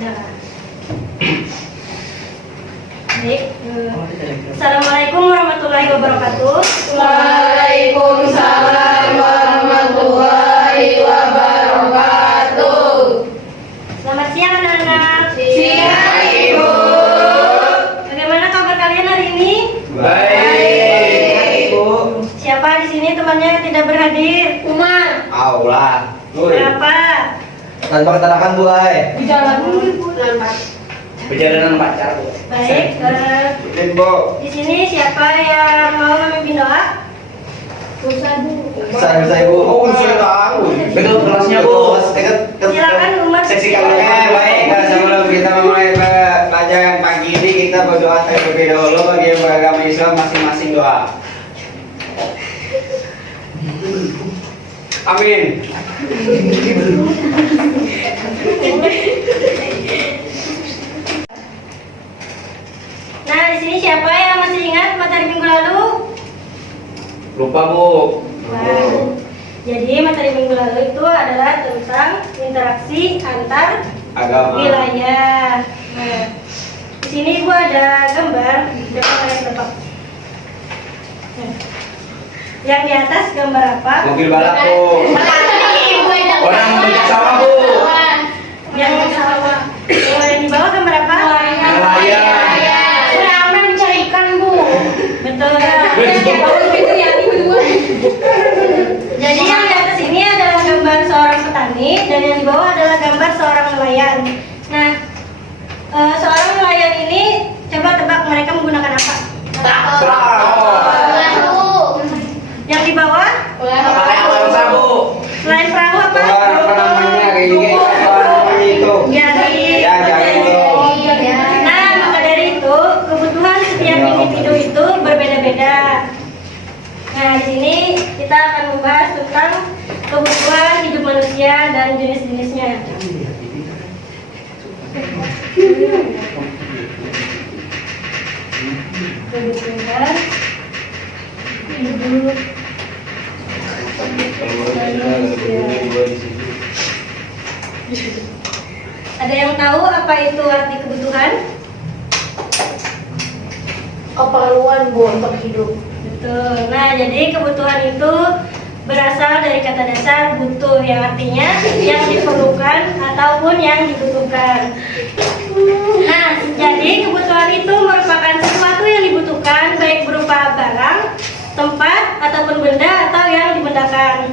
Nah. Baik. Assalamualaikum warahmatullahi wabarakatuh. Waalaikumsalam warahmatullahi wabarakatuh. Selamat siang anak-anak. Siang Ibu. Bagaimana kabar kalian hari ini? Baik. Bu. Siapa di sini temannya yang tidak berhadir? Umar. Aulah. Siapa? Tanpa keterangan Bu ay. Di jalan dulu lambat. Perjalanan pacar Bu. Baik. Mungkin Bu. Di sini siapa yang mau memimpin doa? Saya Bu. Oh saya tahu. Betul kelasnya Bu. Silakan Umar. Seksi kalian. Baik. Sebelum kita memulai pelajaran pagi ini kita berdoa terlebih dahulu bagi yang beragama Islam masing-masing doa. Amin. Nah, di sini siapa yang masih ingat materi minggu lalu? Lupa Bu. Nah, jadi materi minggu lalu itu adalah tentang interaksi antar Agama. wilayah. Nah, di sini Ibu ada gambar depan layar depan. Nah, yang di atas gambar apa? Mobil balap Bu. Orang mobil sama Bu. Yang sama. Yang di bawah gambar apa? Nelayan. Ramai mencari ikan, Bu. Betul. Itu yang kedua. Jadi yang di atas ini adalah gambar seorang petani dan yang di bawah adalah gambar seorang nelayan. Nah, seorang nelayan ini coba tebak mereka menggunakan apa? Yang di bawah Pakai alat sabu. selain perahu apa? Apa namanya kayak gini? Apa namanya itu? Jari. Ya, jari itu. Nah, maka dari itu kebutuhan setiap individu itu berbeda-beda. Nah, di sini kita akan membahas tentang kebutuhan hidup manusia dan jenis-jenisnya. Kebutuhan hidup Ada yang tahu apa itu arti kebutuhan? Keperluan, Bu, untuk hidup. Betul. Nah, jadi kebutuhan itu berasal dari kata dasar butuh yang artinya yang diperlukan ataupun yang dibutuhkan. Nah, jadi kebutuhan itu merupakan sesuatu yang dibutuhkan baik berupa barang, tempat, ataupun benda atau yang dibendakan.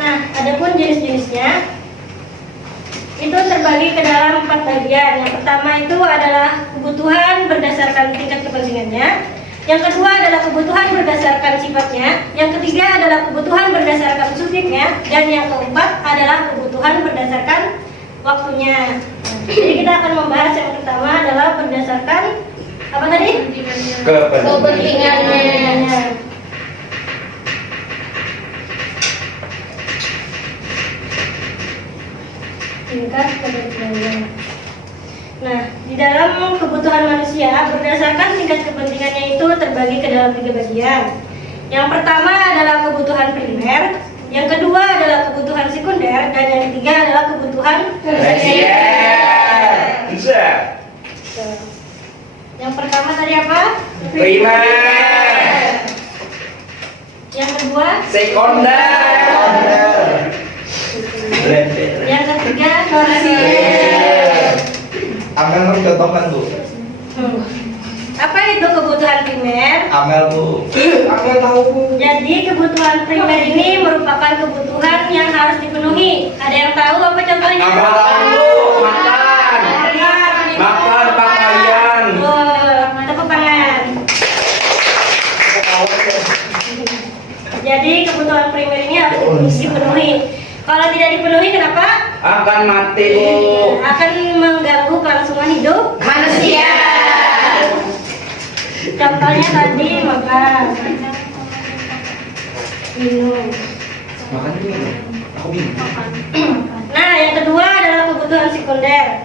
Nah, adapun jenis-jenisnya itu terbagi ke dalam 4 bagian. Yang pertama itu adalah kebutuhan berdasarkan tingkat kepentingannya. Yang kedua adalah kebutuhan berdasarkan sifatnya. Yang ketiga adalah kebutuhan berdasarkan subjeknya. Dan yang keempat adalah kebutuhan berdasarkan waktunya. Jadi kita akan membahas yang pertama adalah berdasarkan apa tadi? Kepentingannya. Tingkat kepentingannya. Nah, di dalam kebutuhan manusia berdasarkan tingkat kepentingannya itu terbagi ke dalam 3 bagian. Yang pertama adalah kebutuhan primer, yang kedua adalah kebutuhan sekunder, dan yang ketiga adalah kebutuhan tersier. Bisa. Yang pertama tadi apa? Primer. Yang kedua? Sekunder. Yang ketiga tersier. Amel harus contohkan Bu. Apa itu kebutuhan primer? Amel Bu. Amel tahu Bu. Jadi kebutuhan primer ini merupakan kebutuhan yang harus dipenuhi. Ada yang tahu apa contohnya? Amel tahu. Makan. Makan pakaian. Tepuk tangan. Jadi kebutuhan primer ini harus dipenuhi. Kalau tidak dipenuhi kenapa? Akan mati Bu. Akan mengganggu kelangsungan hidup Manusia. Contohnya tadi makan, minum. Makan ini. Aku bingung. Nah, yang kedua adalah kebutuhan sekunder.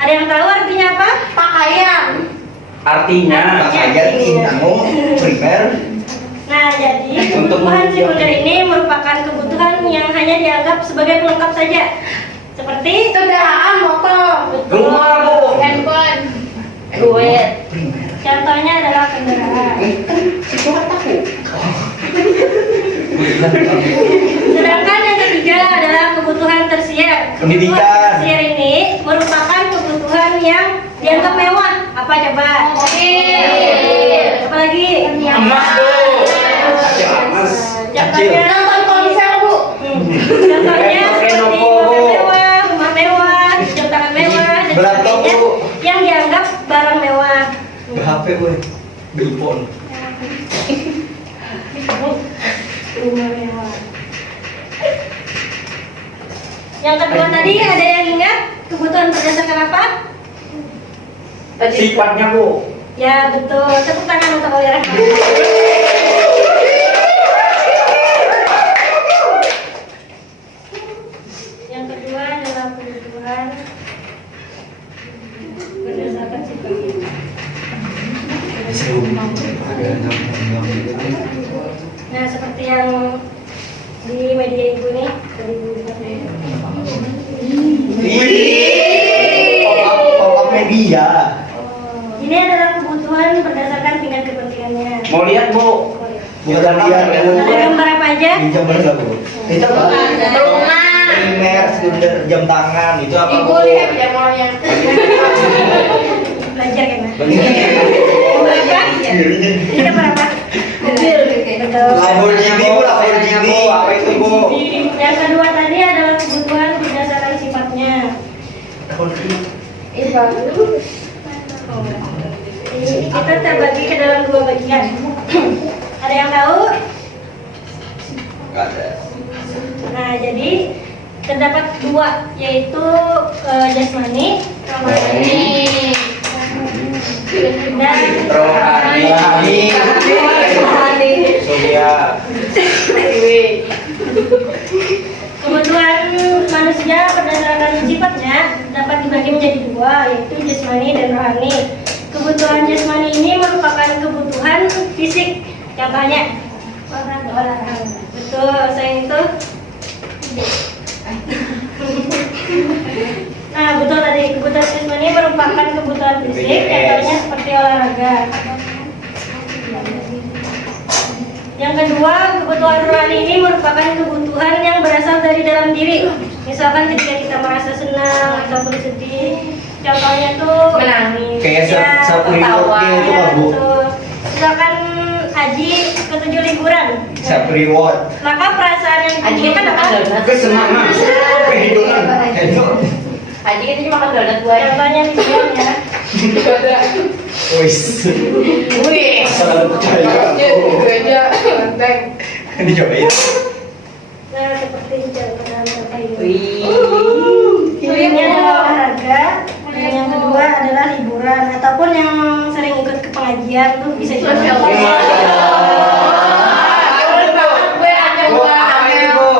Ada yang tahu artinya apa? Pakaian. Artinya primer. Nah, jadi kebutuhan sekunder ini merupakan kebutuhan yang hanya dianggap sebagai pelengkap saja. Seperti Kendaraan, motor. Duit. Contohnya adalah kendaraan. Sedangkan yang ketiga adalah kebutuhan tersier. Pendidikan. Kebutuhan tersier ini merupakan kebutuhan yang dianggap mewah. Apa coba? Apalagi? Emas, Bu. Emas. Contohnya Nonton konser, Bu. Contohnya seperti Lenovo. mobil mewah, rumah mewah, jam tangan mewah, dan Berat, sebagainya Bu. yang dianggap barang mewah. HP gue. Billphone. Rumah mewah. Yang kedua tadi ada yang ingat kebutuhan berdasarkan apa? Sifatnya, Bu. Ya betul. Tepuk tangan untuk Olira. Yang kedua adalah kebutuhan berdasarkan sifat. Nah seperti yang di media ibu nih tadi ibu lihat ya. Pop-up media. Ini adalah kebutuhan berdasarkan tingkat kepentingannya. Mau lihat, Bu? Bukan lihat, Bu. Ada gambar apa aja? Pinjam bener nggak, Bu? Itu apa? Rumah. Primer, sekunder, jam tangan. Itu apa, Ibu Bu? lihat jamurnya. Belajar kan? Begini. Gambar apa? Ini gambar apa? Mobil. Betul. Lamborghini, Bu. Lamborghini. Apa itu, Bu? Yang kedua tadi adalah kebutuhan berdasarkan sifatnya. Bagus. Ini kita terbagi ke dalam dua bagian. Ada yang tahu? Nggak ada. Nah, jadi terdapat dua, yaitu jasmani dan Rohani. Surya. kebutuhan manusia berdasarkan sifatnya dapat dibagi menjadi dua, yaitu jasmani dan rohani. Kebutuhan jasmani ini merupakan kebutuhan fisik. Contohnya olahraga. Betul, saya itu. Nah, betul tadi kebutuhan jasmani merupakan kebutuhan fisik. Contohnya seperti olahraga. Yang kedua, kebutuhan rohani ini merupakan kebutuhan yang berasal dari dalam diri. Misalkan ketika kita merasa senang ataupun sedih, contohnya tuh Menangis. Kayak Ya, Sapri ketawa. World itu, ya, Bu. betul. Misalkan Haji ke-7 liburan, Sapri World. maka perasaan yang Haji ditimbulkan makan apa? donat. Kesenangan. Kehidupan. Hidup. Haji kan cuma makan donat buat. Contohnya liburan ya. Wis. Wih. Selalu percaya. Gereja benteng. Dicobain. Nah, seperti jalan apa ini? Wih. Ini adalah olahraga, dan yang kedua adalah liburan ataupun yang sering ikut ke pengajian tuh bisa ikut. Masya Allah. Bu, apa ini, Bu?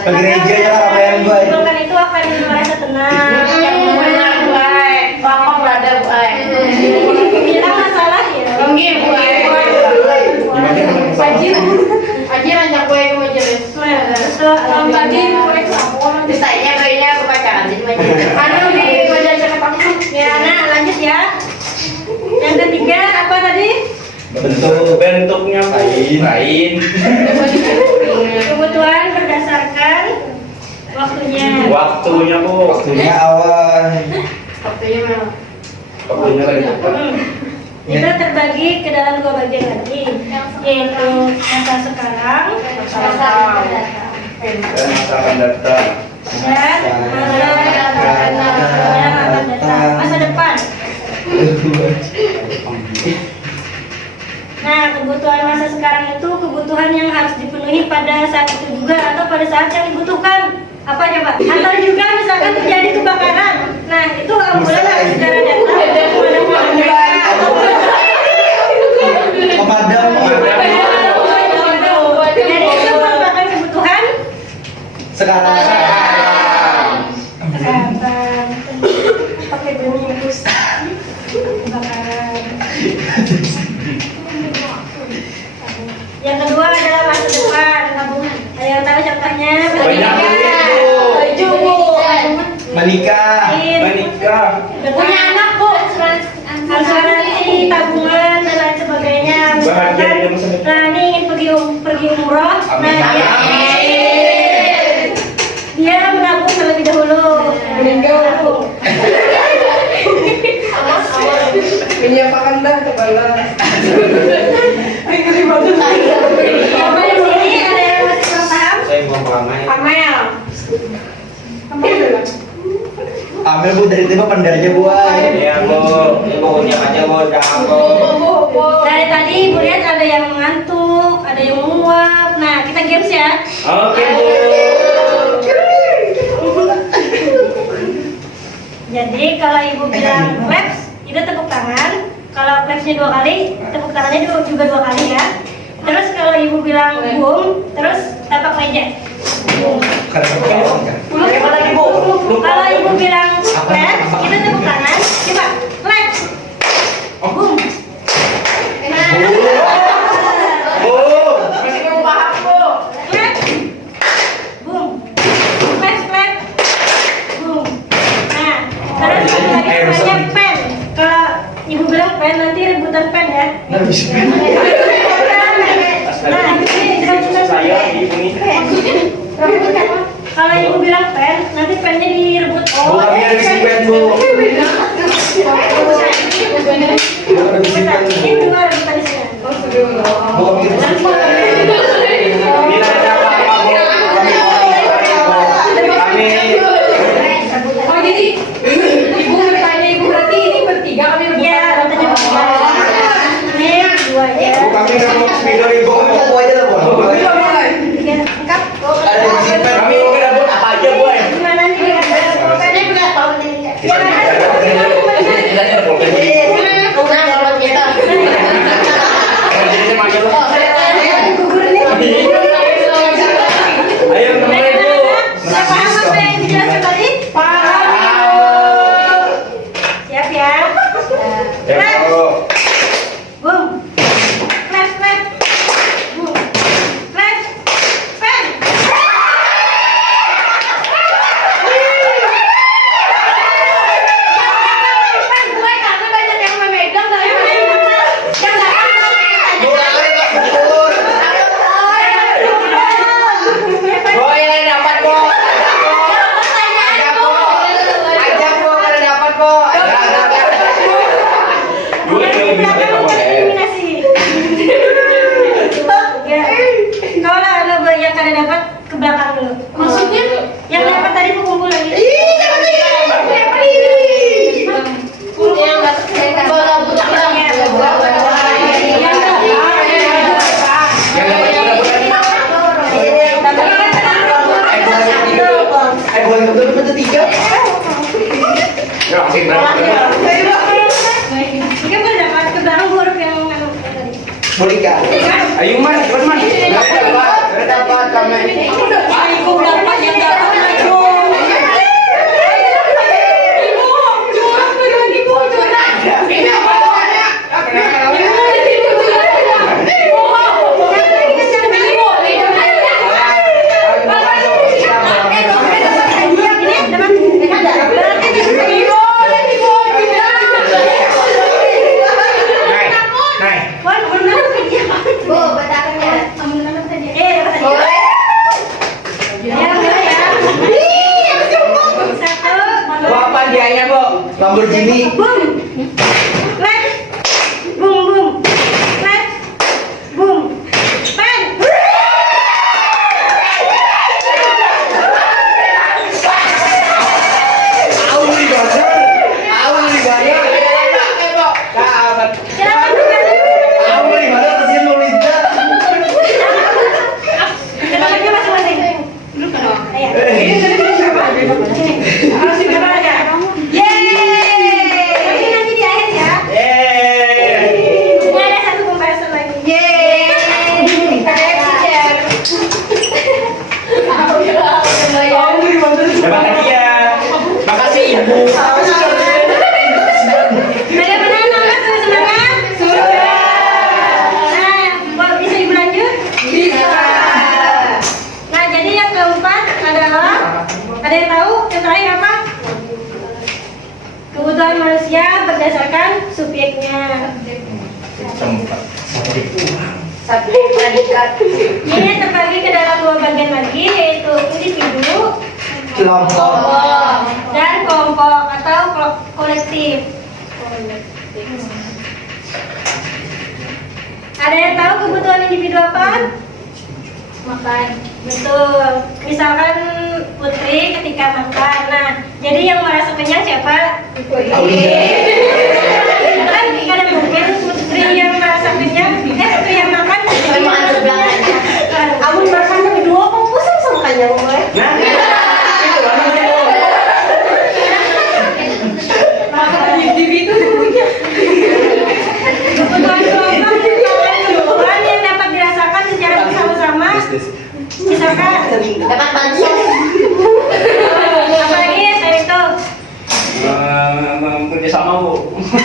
Ke gereja ya, apa yang Bu? Makan itu akan merasa tenang. Yang benar buat. Bapak berada buat. Bilang masalah ya. Mungkin buat. Haji. Haji ranjak gue ke majelis. Betul. Tadi ditanya kayaknya aku pacaran jadi majelis. Aduh di majelis ketemu. Ya, nah lanjut ya. Yang ketiga apa tadi? Bentuknya lain. Kebutuhan berdasarkan waktunya. Waktunya, Bu. Waktunya awal. Waktunya memang. Waktunya lagi. Itu terbagi ke dalam dua bagian lagi, yaitu masa sekarang, masa akan datang. Dan masa akan datang. Dan masa depan. Nah, kebutuhan masa sekarang itu kebutuhan yang harus dipenuhi pada saat itu juga atau pada saat yang dibutuhkan. Apa coba? Atau juga misalkan terjadi kebakaran. Nah, itu ambulan harus segera datang Pemadam. Jadi itu merupakan kebutuhan Sekarang. kesehatan. Pakai bungkus kebakaran. Yang kedua adalah masa depan. Ada yang tahu contohnya? Banyak Baju, Bu. Menikah. Menikah. Menikah. Punya anak, Bu. asuransi, tabungan dan lain sebagainya. Misalkan, nah ini ingin pergi umroh, nah dia menabung terlebih dahulu. Menabung. Ini apa kan dah kepala? Apa yang sini ada yang masih kurang paham? Saya mau ramai. Amel. Ambil bu dari tiba pendarnya bu. Ya bu, ibu unyap aja bu, jangan bu. Dari tadi ibu lihat ada yang ngantuk, ada yang menguap. Nah kita games ya. Oke bu. Jadi kalau ibu bilang claps, itu tepuk tangan. Kalau clapsnya 2 kali, tepuk tangannya juga 2 kali ya. Terus kalau ibu bilang boom, terus tapak meja. Boom. Gimana lagi bu? Kalau ibu bilang claps, itu tepuk tangan. Coba claps. Boom. Nah. Bu. Masih belum paham bu. Clap. Boom. Clap, clap. Boom. Nah, terus satu lagi namanya pen. Kalau ibu bilang pen, nanti rebutan pen ya. Nggak bisa. Nah, ini rebutan pen ya. Kalau ibu bilang pen, nanti pennya direbut. Bu kami ada bisi pen bu. Ada bisi pen bu. Ini dua rebutan di sini. Bu kami ada bisi pen. Bila ada apa-apa bu, kami kami. Oh jadi ibu bertanya ibu berarti ini bertiga kami Iya, rebutannya bertiga. Ini dua aja. Bu kami udah mau sepeda ibu kami mau aja lah bu. Tiga, lengkap. Ada bisi pen. Kami mau dapat apa aja bu? Gimana nih? Pokoknya benar tahu nih. Jadi maju. Ayo Baik, teman bu. anak-anak. Sudah paham apa yang dijelaskan tadi? Siap ya? Ya bu. Boom. Clap, clap. Boom. Clap. Pen. Bu ini dapat bu. Ajak bu. Ajak bu kalau dapat bu. Eliminasi. Ya. Kalau ada yang kalian dapat ke belakang dulu. Maksudnya? Yang dapat tadi kumpul lagi. Ayo boleh betul betul tiga. Ya masih berapa? Mungkin boleh dapat ke belakang huruf yang tadi. Monika. Ayo man, cepat man. Sudah dapat kami. Lamborghini. Boom. Clap. Boom, boom. Clap. Boom. Pen. Aku dibayar. Aku dibayar. Silakan. Aku dibayar kesian Lolita. Silakannya masing-masing. Ayo. Harus dibayar aja. Yeay. Nanti di akhir ya. manusia berdasarkan subjeknya. Tempat. Subjek predikat. Ini terbagi ke dalam dua bagian lagi, yaitu individu Kelompok. dan kelompok atau kolektif. Ada yang tahu kebutuhan individu apa? Makan. Betul. Misalkan Putri ketika makan. Nah, jadi yang merasa kenyang siapa? Kan kadang mungkin Putri yang merasa kenyang, Putri yang makan. Memang ada belakangnya. Kamu makan tapi dua kok pusing sama kenyang gue. Nah, itu mana nih? Individu dulunya. Kebutuhan kelompok merupakan kebutuhan yang dapat dirasakan secara bersama-sama. Misalkan Dapat bansos. apalagi ya saya itu. Kerjasama bu.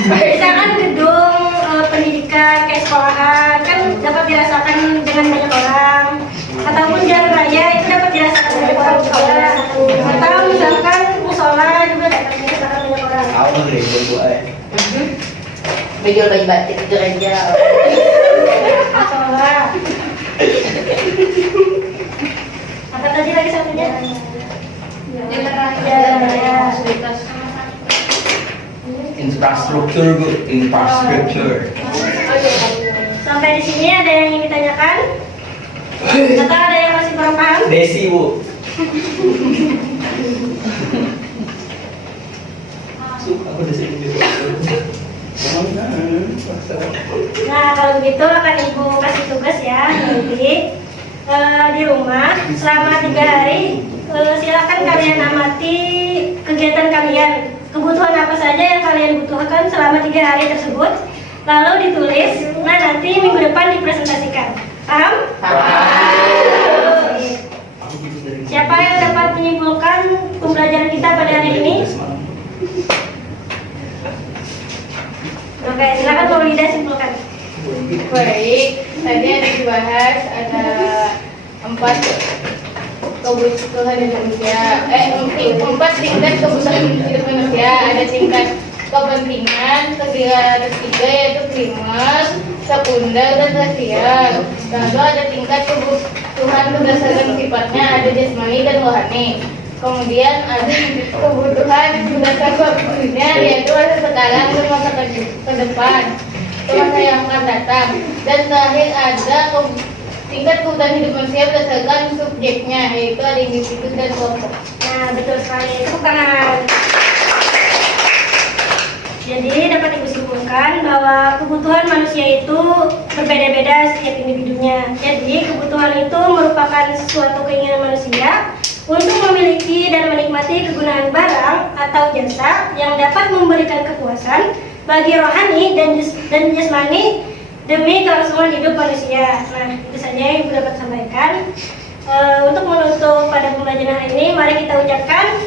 Misalkan gedung pendidikan kayak sekolahan kan dapat dirasakan dengan banyak orang, ataupun jalan raya itu dapat dirasakan banyak orang juga, atau misalkan musola juga dapat dirasakan banyak orang. Aku nih bu. Bejol baju batik itu aja. Musola. Apa tadi lagi satunya? Jalan raya. Infrastruktur bu. Infrastruktur. Sampai di sini ada yang ingin ditanyakan? Atau ada yang masih kurang paham? Desi bu. Aku Desi bu. Nah, kalau begitu akan Ibu kasih tugas ya nanti di rumah selama 3 hari. Silakan kalian amati kegiatan kalian, kebutuhan apa saja yang kalian butuhkan selama 3 hari tersebut, lalu ditulis. Nah, nanti minggu depan dipresentasikan. Paham? Siapa yang dapat menyimpulkan pembelajaran kita pada hari ini? Oke, silakan Bu Lida simpulkan. Baik, tadi ada dibahas ada 4 kebutuhan manusia. 4 tingkat kebutuhan hidup manusia. Ada tingkat kepentingan, ketiga yaitu primer, sekunder, dan tersier. Lalu ada tingkat kebutuhan berdasarkan sifatnya, ada jasmani dan rohani. Kemudian ada kebutuhan berdasarkan waktunya, yaitu masa sekarang dan masa ke depan, masa yang akan datang. Dan terakhir ada tingkat kebutuhan hidup manusia berdasarkan subjeknya, yaitu ada individu dan kelompok. Nah, betul sekali. Tepuk tangan. Jadi dapat Ibu simpulkan bahwa kebutuhan manusia itu berbeda-beda setiap individunya. Jadi kebutuhan itu merupakan suatu keinginan manusia untuk memiliki dan menikmati kegunaan barang atau jasa yang dapat memberikan kepuasan bagi rohani dan jasmani demi kelangsungan hidup manusia. Nah, itu saja yang Ibu dapat sampaikan. Untuk menutup pada pembelajaran hari ini, mari kita ucapkan